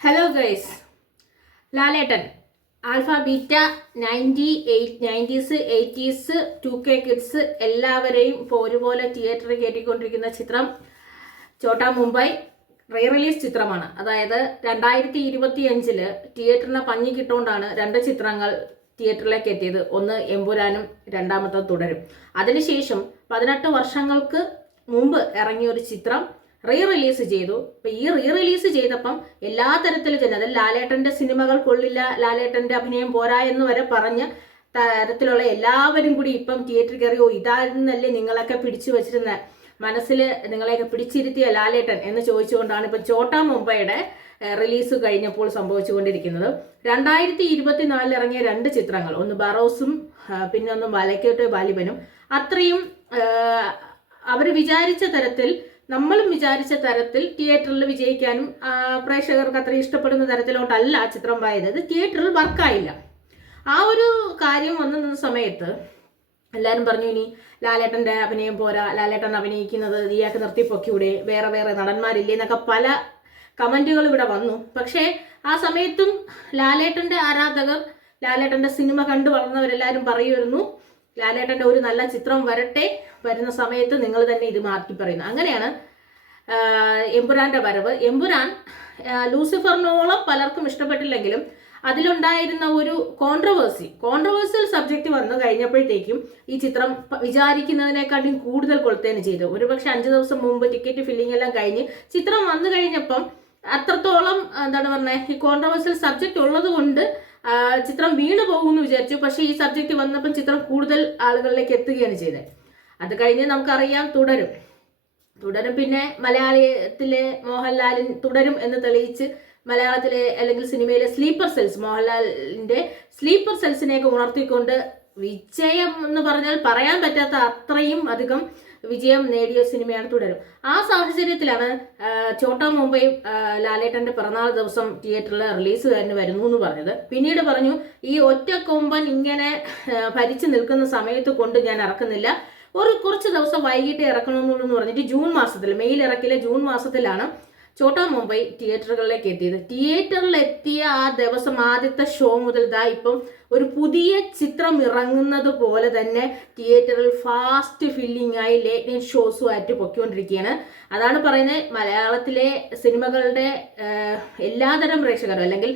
Hello guys, ലാലേട്ടൻ alpha beta 90s 80s 2K kids എല്ലാവരെയും ഇപ്പോൾ ഒരുപോലെ തിയേറ്ററിൽ കയറ്റിക്കൊണ്ടിരിക്കുന്ന ചിത്രം ചോട്ടാ മുംബൈ റീ റിലീസ് ചിത്രമാണ്. അതായത് 2025 തിയേറ്ററിനെ പഞ്ഞി കിട്ടുകൊണ്ടാണ് രണ്ട് ചിത്രങ്ങൾ തിയേറ്ററിലേക്ക് എത്തിയത്. ഒന്ന് എമ്പുരാനും രണ്ടാമത്തെ തുടരും. അതിനുശേഷം 18 വർഷങ്ങൾക്ക് മുമ്പ് ഇറങ്ങിയ ഒരു ചിത്രം റീ റിലീസ് ചെയ്തു. അപ്പൊ ഈ റീ റിലീസ് ചെയ്തപ്പം എല്ലാ തരത്തിലും ചെന്നത് ലാലേട്ടന്റെ സിനിമകൾ കൊള്ളില്ല, ലാലേട്ടന്റെ അഭിനയം പോരാ എന്ന് വരെ പറഞ്ഞ തരത്തിലുള്ള എല്ലാവരും കൂടി ഇപ്പം തിയേറ്ററിൽ കയറിയോ ഇതായിരുന്നല്ലേ നിങ്ങളൊക്കെ പിടിച്ചു വെച്ചിരുന്ന മനസ്സിൽ നിങ്ങളെയൊക്കെ പിടിച്ചിരുത്തിയ ലാലേട്ടൻ എന്ന് ചോദിച്ചുകൊണ്ടാണ് ഇപ്പൊ ചോട്ടാ മുംബൈയുടെ റിലീസ് കഴിഞ്ഞപ്പോൾ സംഭവിച്ചുകൊണ്ടിരിക്കുന്നത്. 2024 ഇറങ്ങിയ രണ്ട് ചിത്രങ്ങൾ, ഒന്ന് ബറോസും പിന്നെ ഒന്ന് വലക്കോട്ടെ വാലിബനും, അത്രയും അവർ വിചാരിച്ച തരത്തിൽ, നമ്മളും വിചാരിച്ച തരത്തിൽ തിയേറ്ററിൽ വിജയിക്കാനും പ്രേക്ഷകർക്ക് അത്ര ഇഷ്ടപ്പെടുന്ന തരത്തിലോട്ടല്ല ആ ചിത്രം പോയത്. ഇത് തിയേറ്ററിൽ വർക്കായില്ല. ആ ഒരു കാര്യം വന്നു നിന്ന സമയത്ത് എല്ലാവരും പറഞ്ഞു ഇനി ലാലേട്ടൻ്റെ അഭിനയം പോരാ, ലാലേട്ടൻ അഭിനയിക്കുന്നത് ഇയാൾക്ക് നിർത്തിപ്പൊക്കിയൂടെ, വേറെ വേറെ നടന്മാരില്ലേ എന്നൊക്കെ പല കമൻറ്റുകൾ ഇവിടെ വന്നു. പക്ഷേ ആ സമയത്തും ലാലേട്ടൻ്റെ ആരാധകർ, ലാലേട്ടൻ്റെ സിനിമ കണ്ടു വളർന്നവരെല്ലാവരും പറയുമായിരുന്നു ലാലേട്ടൻ്റെ ഒരു നല്ല ചിത്രം വരട്ടെ, വരുന്ന സമയത്ത് നിങ്ങൾ തന്നെ ഇത് മാറ്റി പറയുന്നു. അങ്ങനെയാണ് എമ്പുരാന്റെ വരവ്. എമ്പുരാൻ ലൂസിഫറിനോളം പലർക്കും ഇഷ്ടപ്പെട്ടില്ലെങ്കിലും അതിലുണ്ടായിരുന്ന ഒരു കോൺട്രവേഴ്സ്യൽ സബ്ജക്റ്റ് വന്നു കഴിഞ്ഞപ്പോഴത്തേക്കും ഈ ചിത്രം വിചാരിക്കുന്നതിനേക്കാളും കൂടുതൽ കൊളുത്തേന് ചെയ്തു. ഒരുപക്ഷെ 5 ദിവസം മുമ്പ് ടിക്കറ്റ് ഫില്ലിംഗ് എല്ലാം കഴിഞ്ഞ് ചിത്രം വന്നു കഴിഞ്ഞപ്പം അത്രത്തോളം എന്താണ് പറഞ്ഞത്, ഈ കോൺട്രവേഴ്സ്യൽ സബ്ജക്റ്റ് ഉള്ളത് കൊണ്ട് ചിത്രം വീണു പോകുമെന്ന് വിചാരിച്ചു. പക്ഷേ ഈ സബ്ജക്റ്റ് വന്നപ്പം ചിത്രം കൂടുതൽ ആളുകളിലേക്ക് എത്തുകയാണ് ചെയ്തത്. അത് കഴിഞ്ഞ് നമുക്കറിയാം തുടരും പിന്നെ മലയാളത്തിലെ മോഹൻലാലിൻ തുടരും എന്ന് തെളിയിച്ച് മലയാളത്തിലെ അല്ലെങ്കിൽ സിനിമയിലെ സ്ലീപ്പർ സെൽസ്, മോഹൻലാലിന്റെ സ്ലീപ്പർ സെൽസിനെയൊക്കെ ഉണർത്തിക്കൊണ്ട് വിജയം എന്ന് പറഞ്ഞാൽ പറയാൻ പറ്റാത്ത അത്രയും അധികം വിജയം നേടിയ സിനിമയാണ് തുടരും. ആ സാഹചര്യത്തിലാണ് ചോട്ടാ മുംബൈ ലാലേട്ടന്റെ പിറന്നാൾ ദിവസം തിയേറ്ററിൽ റിലീസ് തന്നെ വരുന്നു എന്ന് പറഞ്ഞത്. പിന്നീട് പറഞ്ഞു ഈ ഒറ്റ കൊമ്പൻ ഇങ്ങനെ ഭരിച്ചു നിൽക്കുന്ന സമയത്ത് കൊണ്ട് ഞാൻ ഇറക്കുന്നില്ല, കുറച്ച് ദിവസം വൈകിട്ട് ഇറക്കണമെന്നുള്ളൂ പറഞ്ഞിട്ട് ജൂൺ മാസത്തിൽ, മെയിൽ ഇറക്കിലെ ജൂൺ മാസത്തിലാണ് ചോട്ടാ മുംബൈ തിയേറ്ററുകളിലേക്ക് എത്തിയത്. തിയേറ്ററിലെത്തിയ ആ ദിവസം ആദ്യത്തെ ഷോ മുതൽ ഇപ്പം ഒരു പുതിയ ചിത്രം ഇറങ്ങുന്നത് പോലെ തന്നെ തിയേറ്ററിൽ ഫാസ്റ്റ് ഫില്ലിംഗ് ആയി ലേറ്റ് നൈറ്റ് ഷോസുമായിട്ട് പൊയ്ക്കൊണ്ടിരിക്കുകയാണ്. അതാണ് പറയുന്നത്, മലയാളത്തിലെ സിനിമകളുടെ എല്ലാതരം പ്രേക്ഷകരും അല്ലെങ്കിൽ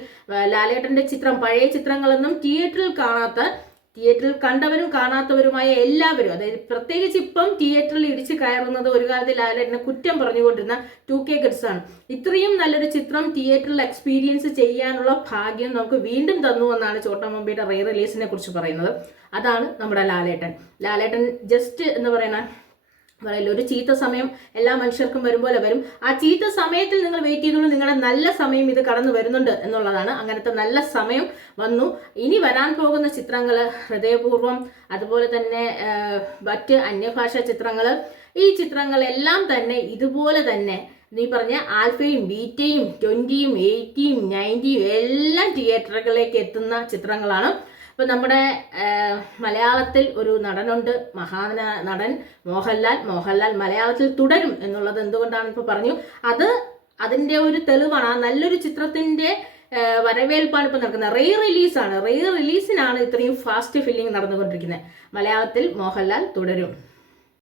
ലാലേട്ടന്റെ ചിത്രം, പഴയ ചിത്രങ്ങളൊന്നും തിയേറ്ററിൽ കണ്ടവരും കാണാത്തവരുമായ എല്ലാവരും, അതായത് പ്രത്യേകിച്ച് ഇപ്പം തിയേറ്ററിൽ ഇടിച്ച് കയറുന്നത് ഒരു കാലത്ത് ലാലേട്ടനെ കുറ്റം പറഞ്ഞുകൊണ്ടിരുന്ന 2K കിഡ്സ് ആണ്. ഇത്രയും നല്ലൊരു ചിത്രം തിയേറ്ററിൽ എക്സ്പീരിയൻസ് ചെയ്യാനുള്ള ഭാഗ്യം നമുക്ക് വീണ്ടും തന്നു എന്നാണ് ചോട്ടാ മുംബൈയുടെ റീ റിലീസിനെ കുറിച്ച് പറയുന്നത്. അതാണ് നമ്മുടെ ലാലേട്ടൻ ജസ്റ്റ് എന്ന് പറയുന്ന ഒരു ചീത്ത സമയം എല്ലാ മനുഷ്യർക്കും വരുമ്പോലെ വരും. ആ ചീത്ത സമയത്തിൽ നിങ്ങൾ വെയിറ്റ് ചെയ്തോളൂ, നിങ്ങളുടെ നല്ല സമയം ഇത് കടന്നു വരുന്നുണ്ട് എന്നുള്ളതാണ്. അങ്ങനത്തെ നല്ല സമയം വന്നു. ഇനി വരാൻ പോകുന്ന ചിത്രങ്ങൾ ഹൃദയപൂർവ്വം, അതുപോലെ തന്നെ മറ്റ് അന്യഭാഷാ ചിത്രങ്ങൾ, ഈ ചിത്രങ്ങളെല്ലാം തന്നെ ഇതുപോലെ തന്നെ നീ പറഞ്ഞ ആൽഫയും ബീറ്റയും 20യും 80യും 90യും എല്ലാം തിയേറ്ററുകളിലേക്ക് എത്തുന്ന ചിത്രങ്ങളാണ്. ഇപ്പം നമ്മുടെ മലയാളത്തിൽ ഒരു നടനുണ്ട്, നടൻ മോഹൻലാൽ മലയാളത്തിൽ തുടരും എന്നുള്ളത് എന്തുകൊണ്ടാണ് ഇപ്പോൾ പറഞ്ഞു, അതിൻ്റെ ഒരു തെളിവാണ്. ആ നല്ലൊരു ചിത്രത്തിൻ്റെ വരവേൽപ്പാണ് ഇപ്പോൾ നടക്കുന്നത്. റീ റിലീസിനാണ് ഇത്രയും ഫാസ്റ്റ് ഫില്ലിംഗ് നടന്നുകൊണ്ടിരിക്കുന്നത്. മലയാളത്തിൽ മോഹൻലാൽ തുടരും.